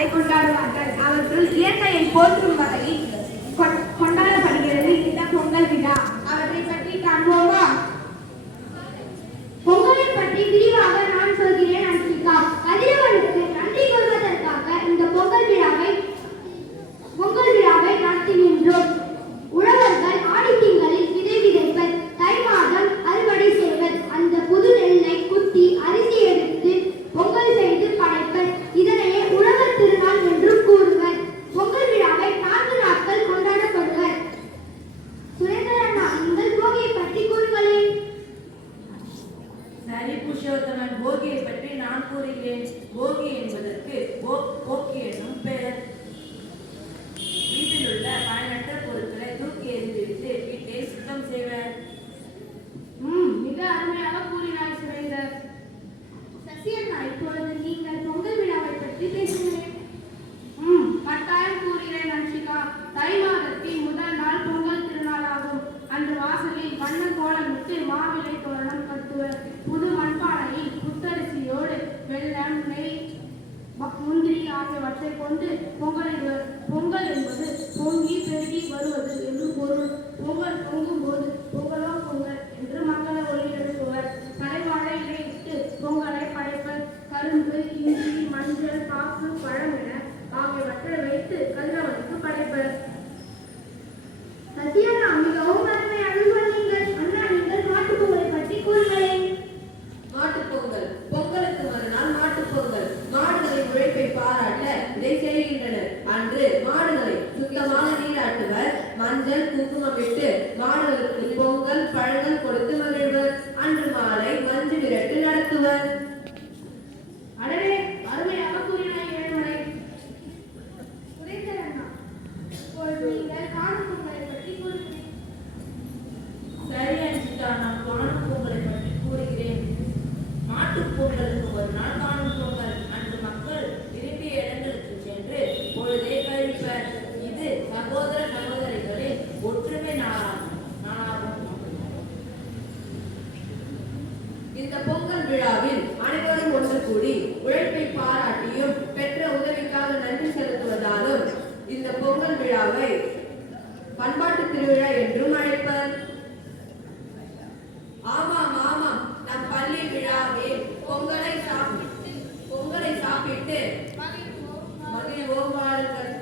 விழாவை கொண்டாடுவார்கள். அவற்றுள் இயற்கையை போற்றும் வகையில் கொண்டாடப்படுகிறது இந்த பொங்கல் விழா. அவற்றை பற்றி காண்போமா? பொங்கலை பற்றி விரிவாக நான் சொல்கிறேன் அன்பிகா. கதிரவனுக்கு நன்றி கொள்வதற்காக இந்த பொங்கல் விழாவை நடத்துகின்றோம். உழவர்கள் ஆடி திங்களில் விதை விதைப்பர், தை மாதம் அறுவடை செய்வர். அந்த புது நெல்லை குத்தி அரிசி எடுத்து பொங்கல் செய்து படைப்பர். இதனையே உழவர் திருநாள் என்று கூறுவர். பொங்கல் விழாவை 4 நாட்கள் கொண்டாடப்படுவர். சுரேந்திரண்ணா, நீங்கள் போகியை பற்றி கூறுங்களேன். சரி புருஷோத்தமன், போகியை பற்றி நான் கூறுகிறேன். போகி என்பதற்கு போக்கி என்னும் பெயர். வீட்டில் உள்ள பயனற்ற பொருட்களை தூக்கி எறிந்துவிட்டு வீட்டை சுத்தம் செய்வர். மிக அருமையாக கூறினாய் சுரேந்தர். சசியண்ணா, இப்பொழுது நீங்கள் பொங்கல் விழாவை பற்றி பேசுகிறேன். கட்டாயம் கூறுகிறேன் அன்ஷிகா. தை மாதத்தின் முதல் நாள் பொங்கல் திருநாளாகும். அன்று வாசலில் வண்ண கோலமிட்டு மாவிலை தோரணம் கட்டுவர். புது மண்பானையில் புத்தரிசியோடு வெல்லம், நெய், முந்திரி ஆகியவற்றை கொண்டு பொங்கலிடுவர். பொங்கல் என்பது பொங்கி பெருகி வருவது என்று பொருள். பொங்கல் பொங்கும் போது பொங்கலோ பொங்கல் என்று மக்களை ஒளி எழுப்புவர். தலைவாழை இலையிட்டு பொங்கலை படைப்பர். கரும்பு, இஞ்சி, மஞ்சள், பாக்கு, பழம் என ஆகியவற்றை வைத்து கதிரவனுக்கு படைப்பர். சத்யண்ணா, மிகவும் அருமையாக சொன்னீர்கள். அண்ணா, நீங்கள் மாட்டுப் பொங்கலை பற்றி கூறுங்களேன். மாட்டுப்பொங்கல். பொங்கலுக்கு மறுநாள் மாட்டுப்பொங்கல். மாடுகளின் உழைப்பை பாராட்ட இதை செய்கின்றனர். அன்று மாடுகளை சுத்தமாக நீராட்டுவர். மஞ்சள், குங்குமமிட்டு மாடுகளுக்கு பொங்கல் பழங்கள் கொடுத்து மகிழ்வர். அன்று மாலை மஞ்சு விரட்டு நடத்துவர். அடவே, அருமையாக கூறினாய் ஏழுமலை. சுரேந்திரண்ணா, இப்பொழுது நீங்கள் காணும் பொங்கலை பற்றி கூறுகிறேன். சரி அன்ஷிகா, நான் காணும் பொங்கலை பற்றி கூறுகிறேன். மாட்டுப் பொங்கலுக்கு ஒரு நாள் காணும் பொங்கல். அன்று மக்கள் விரும்பிய இடங்களுக்கு சென்று பொழுதை கழிப்பர். இது சகோதர சகோதரிகளின் ஒற்றுமை நாளாகும். இந்த பொங்கல் விழாவில் அனைவரும் ஒன்று கூடி உழைப்பை பாராட்டியும் பெற்ற உதவிக்காக நன்றி செலுத்துவதாலும் இந்த பொங்கல் விழாவை பண்பாட்டு திருவிழா என்றும் அழைப்பர். ஆமாம் ஆமாம், நம் பள்ளி விழாவில் பொங்கலை சாப்பிட்டு மகிழ்வோம் வாருங்கள்.